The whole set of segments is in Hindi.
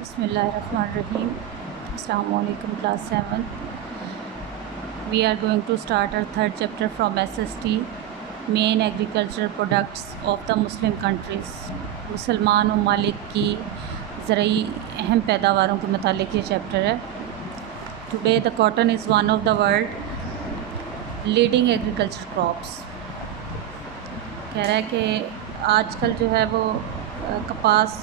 Bismillahirrahmanirrahim. Assalamualaikum class 7. We are going to start our third chapter from SST, Main Agricultural Products of the Muslim Countries. मुसलमान ममालिक की ज़रूरी अहम पैदावारों के मुतालिक ये चैप्टर है. Today the cotton is one of the world leading agriculture crops. कह रहा है कि आजकल जो है वो कपास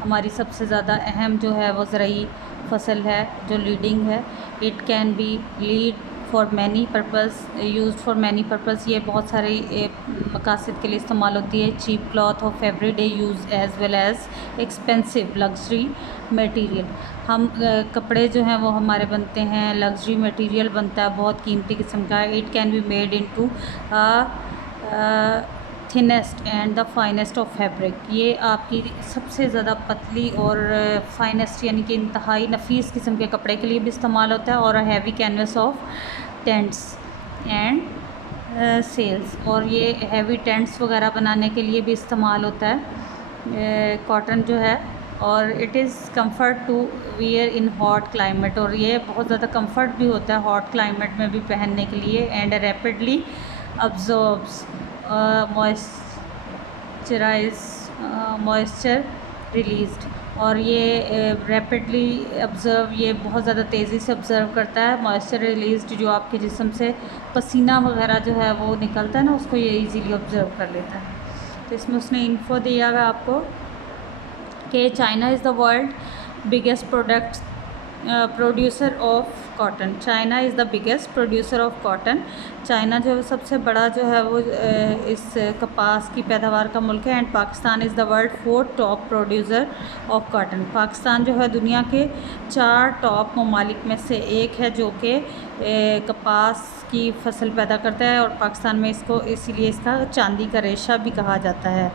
हमारी सबसे ज़्यादा अहम जो है वो ज़रूरी फसल है जो लीडिंग है. It can be lead for many purpose use for many purpose. ये बहुत सारे मकासद के लिए इस्तेमाल होती है. Cheap cloth of everyday use as well as expensive luxury material. हम कपड़े जो हैं वो हमारे बनते हैं, लग्जरी मटेरियल बनता है बहुत कीमती किस्म का. It can be made into thinnest and the finest of fabric. ये आपकी सबसे ज़्यादा पतली और फाइनेस्ट यानी कि इंतहाई नफीस किस्म के कपड़े के लिए भी इस्तेमाल होता है. और heavy canvas of tents and sails. और ये हैवी टेंट्स वगैरह बनाने के लिए भी इस्तेमाल होता है कॉटन जो है. और it is comfort to wear in hot climate. और ये बहुत ज़्यादा कम्फ़र्ट भी होता है हॉट क्लाइमेट में भी पहनने के लिए. And rapidly absorbs moisture released. और ये रैपिडली ऑब्ज़र्व, ये बहुत ज़्यादा तेज़ी से ऑब्ज़र्व करता है मॉइस्चर रिलीज़्ड. जो आपके जिस्म से पसीना वगैरह जो है वो निकलता है ना, उसको ये इजीली ऑब्ज़र्व कर लेता है. तो इसमें उसने इन्फो दिया है आपको कि China is the world biggest producer of cotton. China is the biggest producer of cotton. China जो है सबसे बड़ा जो है वो इस कपास की पैदावार का मुल्क है. And Pakistan is the world 4th top producer of cotton. Pakistan जो है दुनिया के 4 टॉप ममालिक में से एक है जो कि कपास की फसल पैदा करता है. और पाकिस्तान में इसको इसीलिए इसका चांदी का रेशा भी कहा जाता है.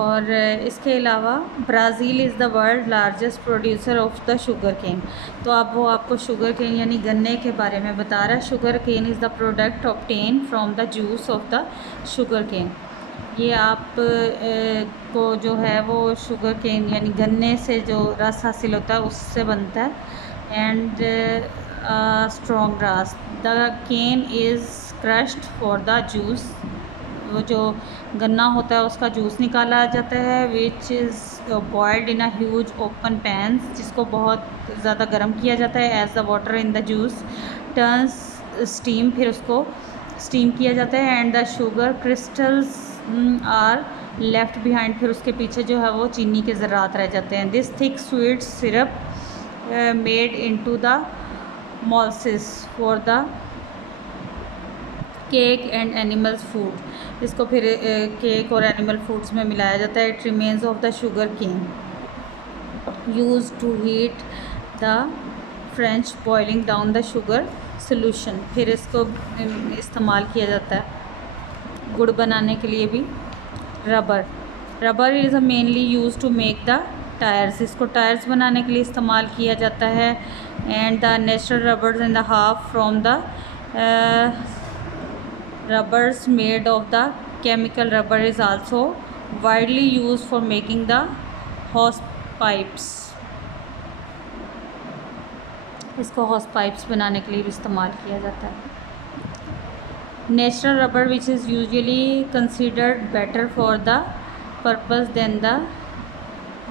और इसके अलावा Brazil is the world largest producer of the sugar cane. तो अब वो आपको शुगर केन यानी गन्ने के बारे में बता रहा है. Sugar cane is the product obtain from the juice of the sugar cane. ये आप को जो है वो शुगर केन यानी गन्ने से जो रस हासिल होता है उससे बनता है. And strong grass. The cane is crushed for the juice. वो जो गन्ना होता है उसका जूस निकाला जाता है. Which is boiled in a huge open pans, जिसको बहुत ज़्यादा गर्म किया जाता है. As the water in the juice turns steam, फिर उसको स्टीम किया जाता है. And the sugar crystals are left behind. फिर उसके पीछे जो है वो चीनी के ज़रात रह जाते हैं. This thick sweet syrup made into the molasses for the cake and animals food. इसको फिर केक और एनिमल फूड्स में मिलाया जाता है. It remains of the sugar cane use to heat the French boiling down the sugar solution. फिर इसको इस्तेमाल किया जाता है गुड़ बनाने के लिए भी. Rubber is mainly use to make the tyres. इसको टायर्स बनाने के लिए इस्तेमाल किया जाता है. And the natural rubbers in the half from the rubbers made of the chemical rubber is also widely used for making the hose pipes. इसको hose pipes बनाने के लिए भी इस्तेमाल किया जाता है. Natural rubber which is usually considered better for the purpose than the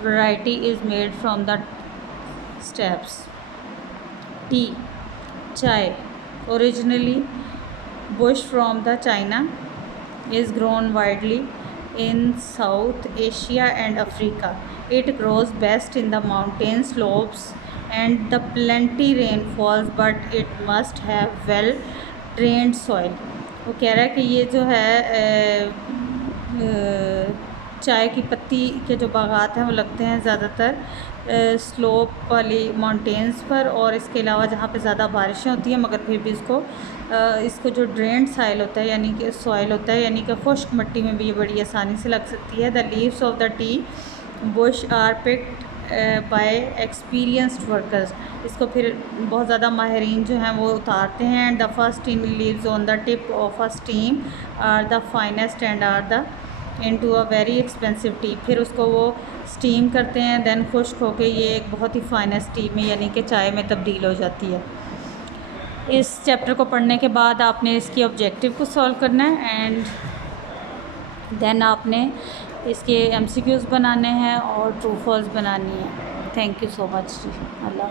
variety is made from the steps. Tea, chai, originally bush from the China, is grown widely in South Asia and Africa. It grows best in the mountain slopes and the plenty rainfalls, but it must have well drained soil. वो कह रहा है कि ये जो है चाय की पत्ती के जो बागात हैं वो लगते हैं ज़्यादातर स्लोप वाली माउंटेन्स पर. और इसके अलावा जहाँ पे ज़्यादा बारिशें होती हैं मगर फिर भी इसको जो ड्रेन्ड सॉइल होता है यानी कि सॉइल होता है यानी कि खुश्क मिट्टी में भी ये बड़ी आसानी से लग सकती है. The leaves of the tea bush are picked by experienced workers. इसको फिर बहुत ज़्यादा माहिरीन जो हैं वो उतारते हैं. The first in leaves on the tip of a stem are the finest and are the into a very expensive tea. फिर उसको वो स्टीम करते हैं, देन खुश्क होके ये एक बहुत ही फाइनेस्ट टी में यानी कि चाय में तब्दील हो जाती है। इस चैप्टर को पढ़ने के बाद आपने इसकी ऑब्जेक्टिव को सॉल्व करना है एंड देन आपने इसके MCQs बनाने हैं और ट्रू फॉल्स बनानी है। थैंक यू सो मच जी। अल्लाह।